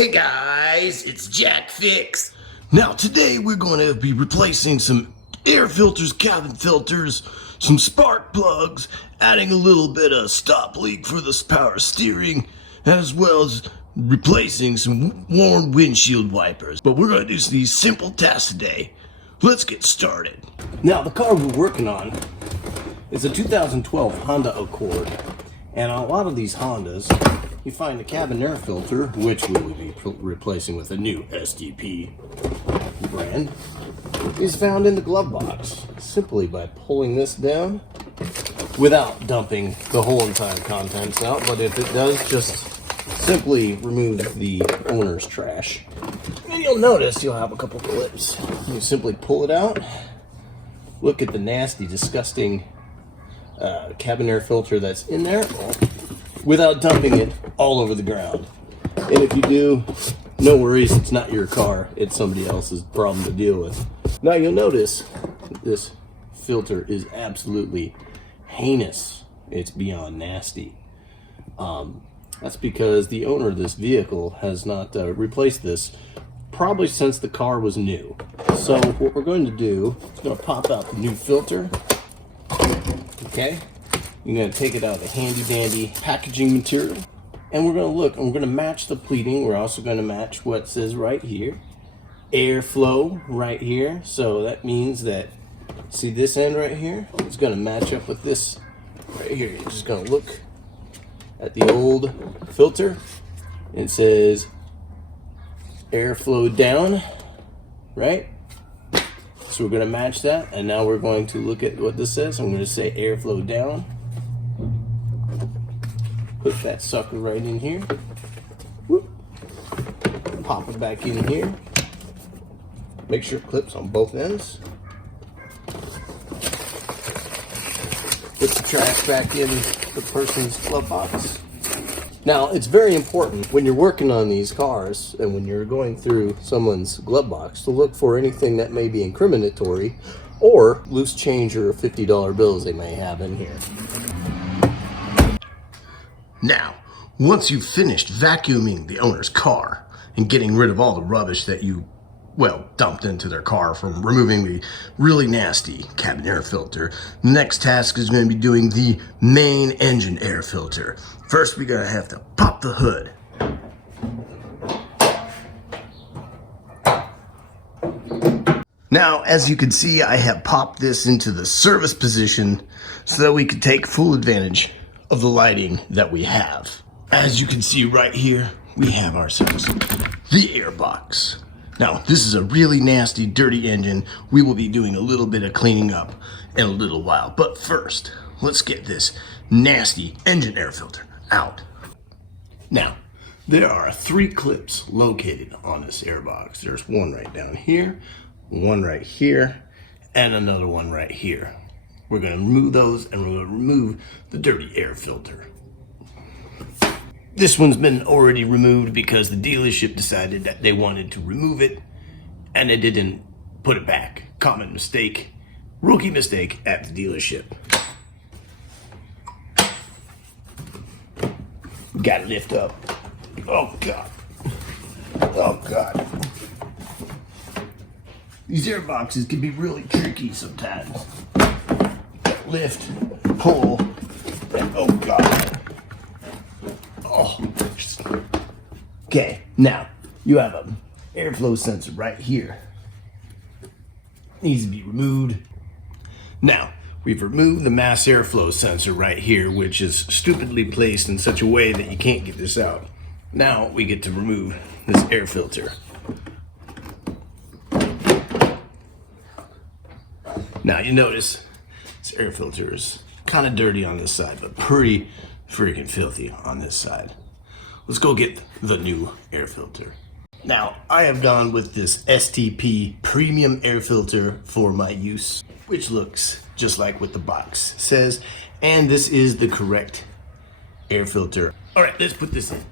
Hey guys, it's JackFix. Now today we're going to be replacing some air filters, cabin filters, some spark plugs, adding a little bit of stop leak for the power steering, as well as replacing some worn windshield wipers. But we're going to do these simple tasks today. Let's get started. Now the car we're working on is a 2012 Honda Accord. And on a lot of these Hondas, you find a cabin air filter, which we will be replacing with a new SDP brand, is found in the glove box simply by pulling this down without dumping the whole entire contents out. But if it does, just simply remove the owner's trash. And you'll notice you'll have a couple clips. You simply pull it out, look at the nasty, disgusting cabin air filter that's in there without dumping it all over the ground. And if you do, no worries, it's not your car, it's somebody else's problem to deal with. Now you'll notice this filter is absolutely heinous. It's beyond nasty. That's because the owner of this vehicle has not replaced this probably since the car was new. So what we're going to do is going to pop out the new filter. Okay, you're going to take it out of the handy dandy packaging material, and we're going to look and we're going to match the pleating. We're also going to match what says right here, airflow right here. So that means that, see this end right here, it's going to match up with this right here. You're just going to look at the old filter. It says airflow down, right? So we're going to match that, and now we're going to look at what this says. I'm going to say airflow down. Put that sucker right in here. Whoop. Pop it back in here. Make sure it clips on both ends. Put the trash back in the person's glove box. Now, it's very important when you're working on these cars and when you're going through someone's glove box to look for anything that may be incriminatory or loose change or $50 bills they may have in here. Now, once you've finished vacuuming the owner's car and getting rid of all the rubbish that you, dumped into their car from removing the really nasty cabin air filter, the next task is going to be doing the main engine air filter. First, we're going to have to pop the hood. Now, as you can see, I have popped this into the service position so that we can take full advantage of the lighting that we have. As you can see right here, we have ourselves the air box. Now, this is a really nasty, dirty engine. We will be doing a little bit of cleaning up in a little while. But first, let's get this nasty engine air filter out. Now, there are 3 clips located on this air box. There's one right down here, one right here, and another one right here. We're going to remove those, and we're going to remove the dirty air filter. This one's been already removed because the dealership decided that they wanted to remove it, and they didn't put it back. Common mistake, rookie mistake at the dealership. Gotta lift up. Oh God. Oh God. These air boxes can be really tricky sometimes. Lift, pull, and oh God. Oh. Okay, now you have an airflow sensor right here. Needs to be removed. Now, we've removed the mass airflow sensor right here, which is stupidly placed in such a way that you can't get this out. Now we get to remove this air filter. Now you notice this air filter is kind of dirty on this side, but pretty freaking filthy on this side. Let's go get the new air filter. Now, I have gone with this STP premium air filter for my use, which looks just like what the box says, and this is the correct air filter. All right, let's put this in.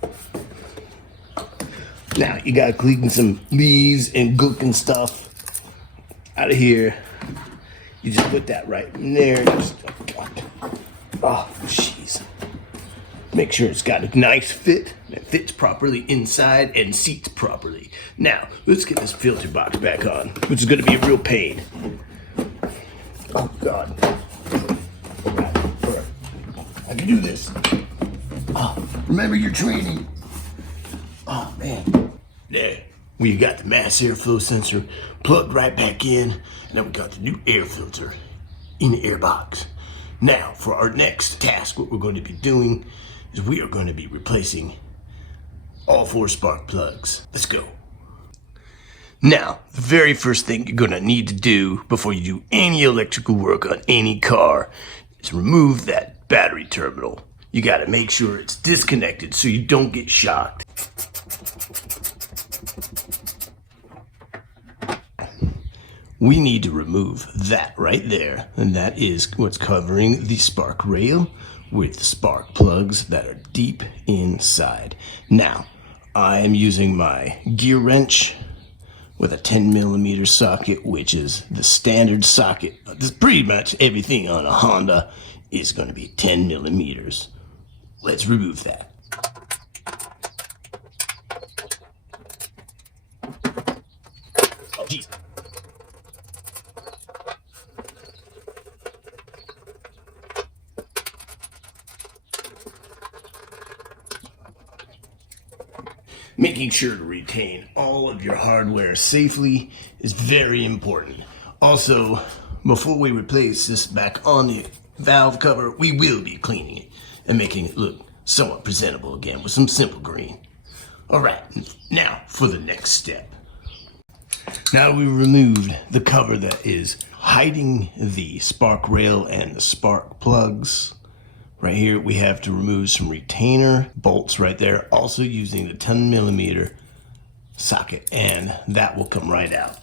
Now, you gotta clean some leaves and gook and stuff out of here. You just put that right in there. Just, oh, jeez. Make sure it's got a nice fit It fits properly inside and seats properly. Now, let's get this filter box back on, which is going to be a real pain. Oh, God. All right. I can do this. Oh, remember your training. Oh, man. There. We got the mass airflow sensor plugged right back in, and then we got the new air filter in the air box. Now, for our next task, what we're going to be doing is we are going to be replacing all 4 spark plugs. Let's go. Now, the very first thing you're going to need to do before you do any electrical work on any car is remove that battery terminal. You got to make sure it's disconnected so you don't get shocked. We need to remove that right there, and that is what's covering the spark rail with spark plugs that are deep inside. Now, I am using my gear wrench with a 10mm socket, which is the standard socket. This pretty much everything on a Honda is going to be 10mm. Let's remove that. Oh, geez. Making sure to retain all of your hardware safely is very important. Also, before we replace this back on the valve cover, we will be cleaning it and making it look somewhat presentable again with some simple green. Alright, now for the next step. Now we removed the cover that is hiding the spark rail and the spark plugs. Right here, we have to remove some retainer bolts right there, also using the 10mm socket, and that will come right out.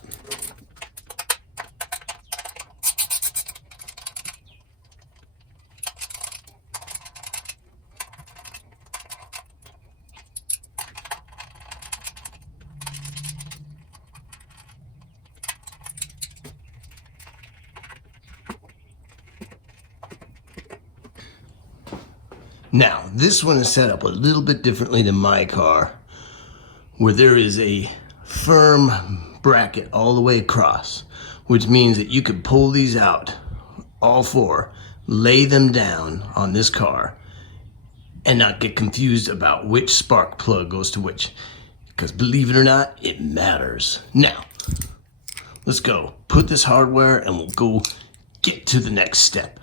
Now, this one is set up a little bit differently than my car, where there is a firm bracket all the way across, which means that you could pull these out, all 4, lay them down on this car, and not get confused about which spark plug goes to which, because believe it or not, it matters. Now, let's go put this hardware and we'll go get to the next step.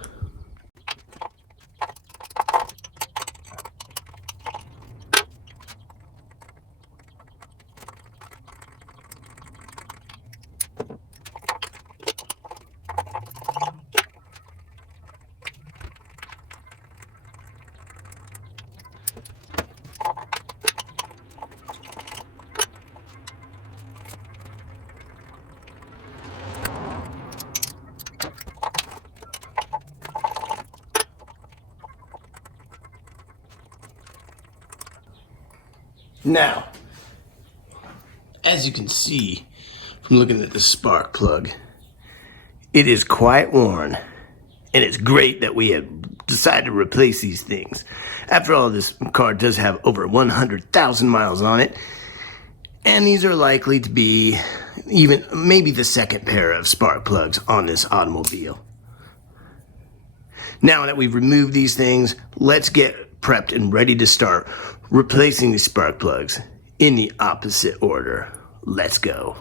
Now, as you can see from looking at the spark plug, it is quite worn, and it's great that we have decided to replace these things. After all, this car does have over 100,000 miles on it, and these are likely to be even maybe the second pair of spark plugs on this automobile. Now that we've removed these things, let's get prepped and ready to start replacing the spark plugs in the opposite order. Let's go.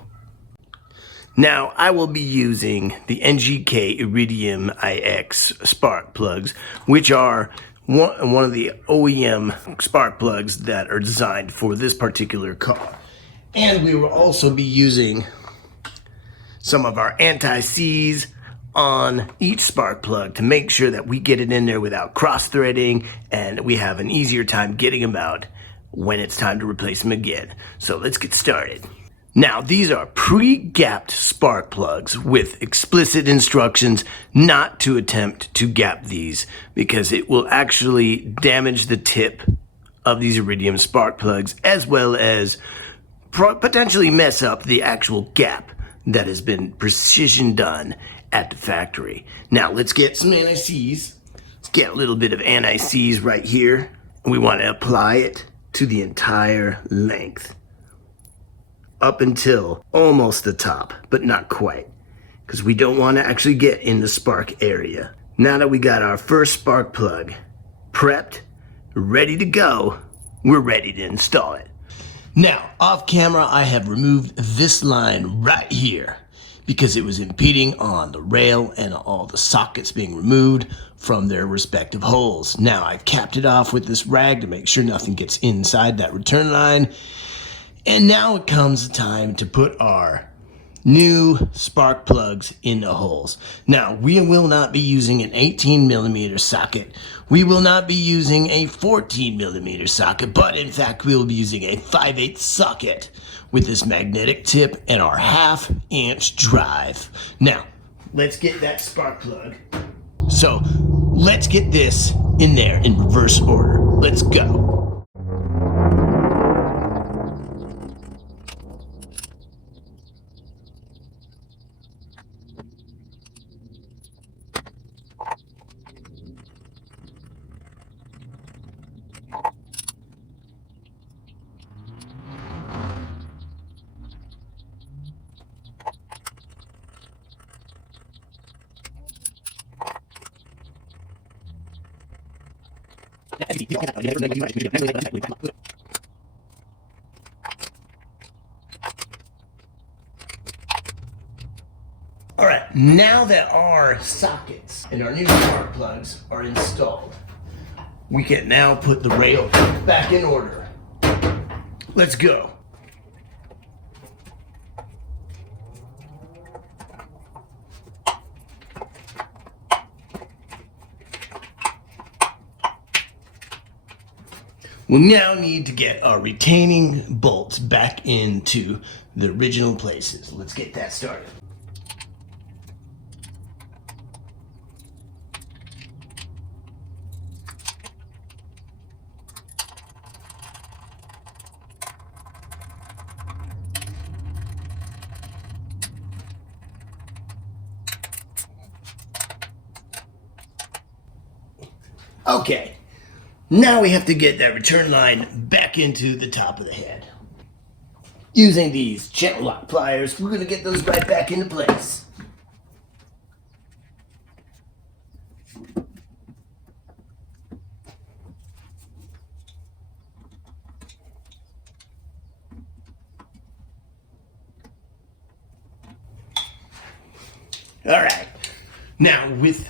Now, I will be using the NGK Iridium IX spark plugs, which are one of the OEM spark plugs that are designed for this particular car. And we will also be using some of our anti-seize on each spark plug to make sure that we get it in there without cross-threading and we have an easier time getting them out when it's time to replace them again. So let's get started. Now, these are pre-gapped spark plugs with explicit instructions not to attempt to gap these because it will actually damage the tip of these iridium spark plugs as well as potentially mess up the actual gap that has been precision done at the factory. Now, let's get some anti-seize. Let's get a little bit of anti-seize right here. We want to apply it to the entire length. Up until almost the top, but not quite, because we don't want to actually get in the spark area. Now that we got our first spark plug prepped, ready to go, we're ready to install it. Now, off camera, I have removed this line right here because it was impeding on the rail and all the sockets being removed from their respective holes. Now, I've capped it off with this rag to make sure nothing gets inside that return line. And now it comes the time to put our new spark plugs in the holes. Now, we will not be using an 18mm socket. We will not be using a 14mm socket, but in fact, we will be using a 5/8 socket with this magnetic tip and our 1/2" drive. Now, let's get that spark plug. So, let's get this in there in reverse order. Let's go. Alright, now that our sockets and our new spark plugs are installed, we can now put the rail back in order. Let's go. We'll now need to get our retaining bolts back into the original places. Let's get that started. Okay. Now we have to get that return line back into the top of the head. Using these channel lock pliers, we're going to get those right back into place. Alright, now with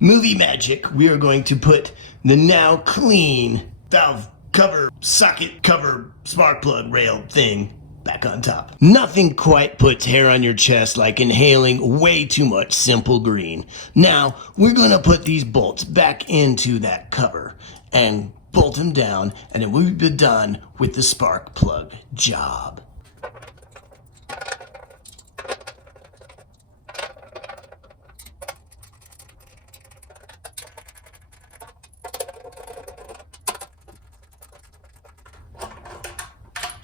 movie magic, we are going to put the now clean valve cover, socket cover, spark plug rail thing back on top. Nothing quite puts hair on your chest like inhaling way too much simple green. Now, we're gonna put these bolts back into that cover and bolt them down, and then we'll be done with the spark plug job.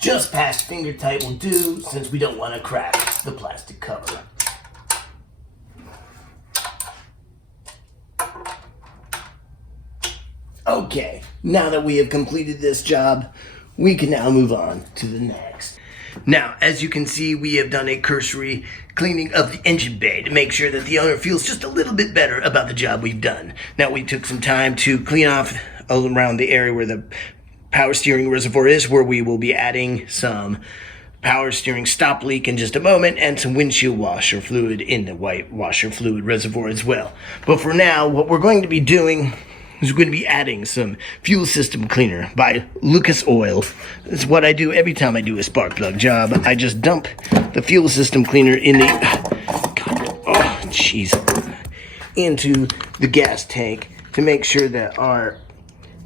Just past finger tight will do, since we don't want to crack the plastic cover. Okay, now that we have completed this job, we can now move on to the next. Now, as you can see, we have done a cursory cleaning of the engine bay to make sure that the owner feels just a little bit better about the job we've done. Now, we took some time to clean off all around the area where the power steering reservoir is, where we will be adding some power steering stop leak in just a moment, and some windshield washer fluid in the white washer fluid reservoir as well. But for now, what we're going to be doing is we're going to be adding some fuel system cleaner by Lucas Oil. It's what I do every time I do a spark plug job. I just dump the fuel system cleaner in into the gas tank to make sure that our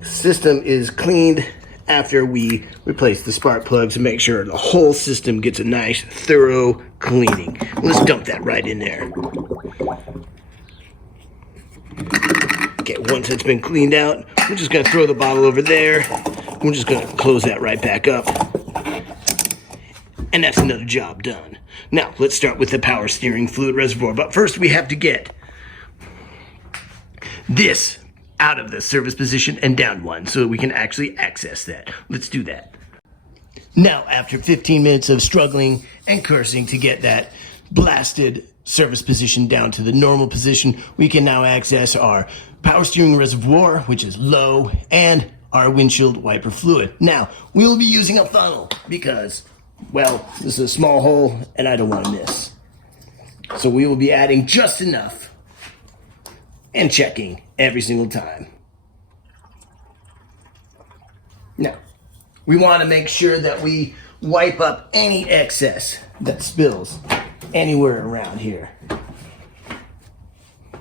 system is cleaned after we replace the spark plugs, and make sure the whole system gets a nice thorough cleaning. Let's dump that right in there. Okay, once it's been cleaned out, we're just going to throw the bottle over there. We're just going to close that right back up. And that's another job done. Now, let's start with the power steering fluid reservoir. But first, we have to get this out of the service position and down one so we can actually access that. Let's do that. Now, after 15 minutes of struggling and cursing to get that blasted service position down to the normal position, we can now access our power steering reservoir, which is low, and our windshield wiper fluid. Now, we will be using a funnel because, well, this is a small hole and I don't want to miss. So we will be adding just enough and checking every single time. Now, we want to make sure that we wipe up any excess that spills anywhere around here.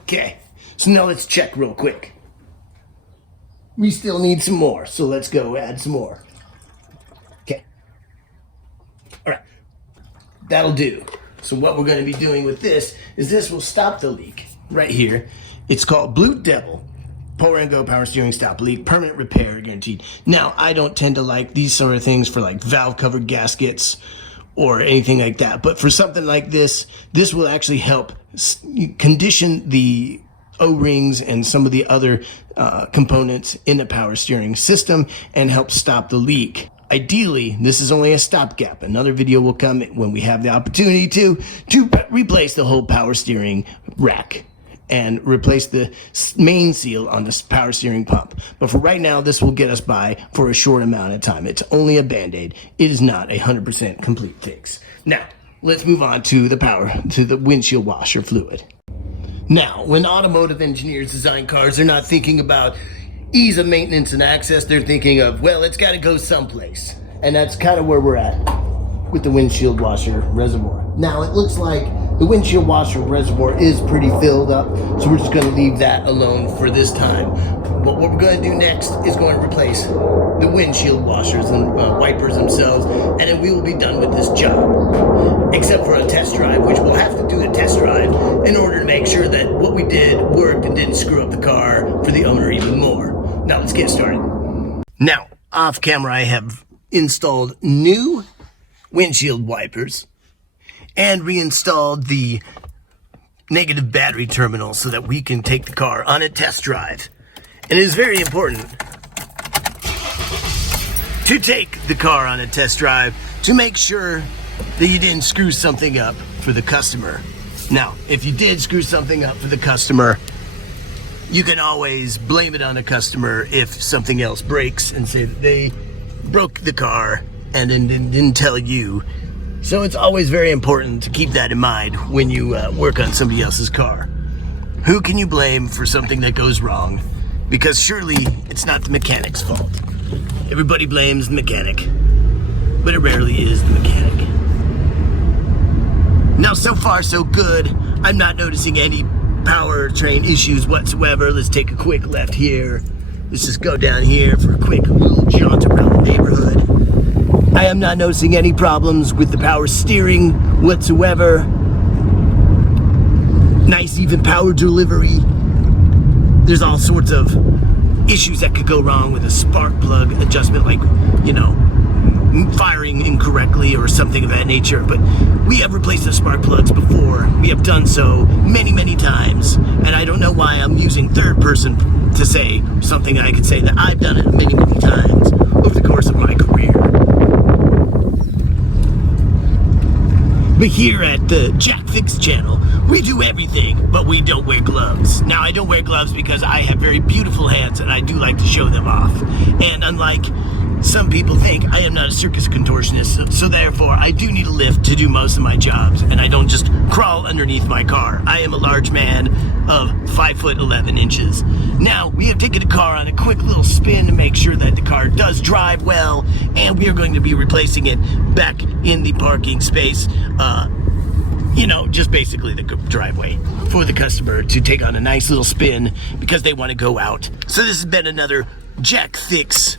Okay, so now let's check real quick. We still need some more, so let's go add some more. Okay. All right, that'll do. So what we're going to be doing with this is this will stop the leak right here. It's called Blue Devil. Pour and go power steering stop leak, permanent repair guaranteed. Now, I don't tend to like these sort of things for like valve cover gaskets or anything like that. But for something like this, this will actually help condition the O-rings and some of the other components in the power steering system and help stop the leak. Ideally, this is only a stopgap. Another video will come when we have the opportunity to replace the whole power steering rack and replace the main seal on this power steering pump. But for right now, this will get us by for a short amount of time. It's only a Band-Aid. It is not a 100% complete fix. Now, let's move on to the windshield washer fluid. Now, when automotive engineers design cars, they're not thinking about ease of maintenance and access. They're thinking of, well, it's got to go someplace. And that's kind of where we're at with the windshield washer reservoir. Now, it looks like the windshield washer reservoir is pretty filled up, so we're just going to leave that alone for this time. But what we're going to do next is going to replace the windshield washers and wipers themselves, and then we will be done with this job. Except for a test drive, which we'll have to do a test drive in order to make sure that what we did worked and didn't screw up the car for the owner even more. Now, let's get started. Now, off camera, I have installed new windshield wipers and reinstalled the negative battery terminal so that we can take the car on a test drive. And it is very important to take the car on a test drive to make sure that you didn't screw something up for the customer. Now, if you did screw something up for the customer, you can always blame it on the customer if something else breaks and say that they broke the car and then didn't tell you. So it's always very important to keep that in mind when you work on somebody else's car. Who can you blame for something that goes wrong? Because surely it's not the mechanic's fault. Everybody blames the mechanic, but it rarely is the mechanic. Now, so far so good. I'm not noticing any powertrain issues whatsoever. Let's take a quick left here. Let's just go down here for a quick little jaunt around the neighborhood. I am not noticing any problems with the power steering whatsoever. Nice even power delivery. There's all sorts of issues that could go wrong with a spark plug adjustment, like, you know, firing incorrectly or something of that nature. But we have replaced the spark plugs before. We have done so many, many times. And I don't know why I'm using third person to say something. I could say that I've done it many, many times over the course of my career. But here at the JackFix channel, we do everything, but we don't wear gloves. Now, I don't wear gloves because I have very beautiful hands and I do like to show them off. And unlike some people think, I am not a circus contortionist, so therefore I do need a lift to do most of my jobs, and I don't just crawl underneath my car. I am a large man of 5'11". Now, we have taken the car on a quick little spin to make sure that the car does drive well, and we are going to be replacing it back in the parking space, you know, just basically the driveway for the customer to take on a nice little spin because they want to go out. So this has been another JackFix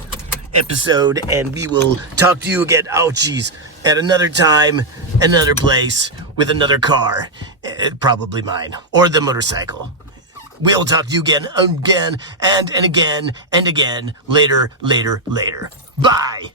episode, and we will talk to you again, ouchies, at another time, another place, with another car, probably mine, or the motorcycle. We'll talk to you again, and again, and again, later. Bye!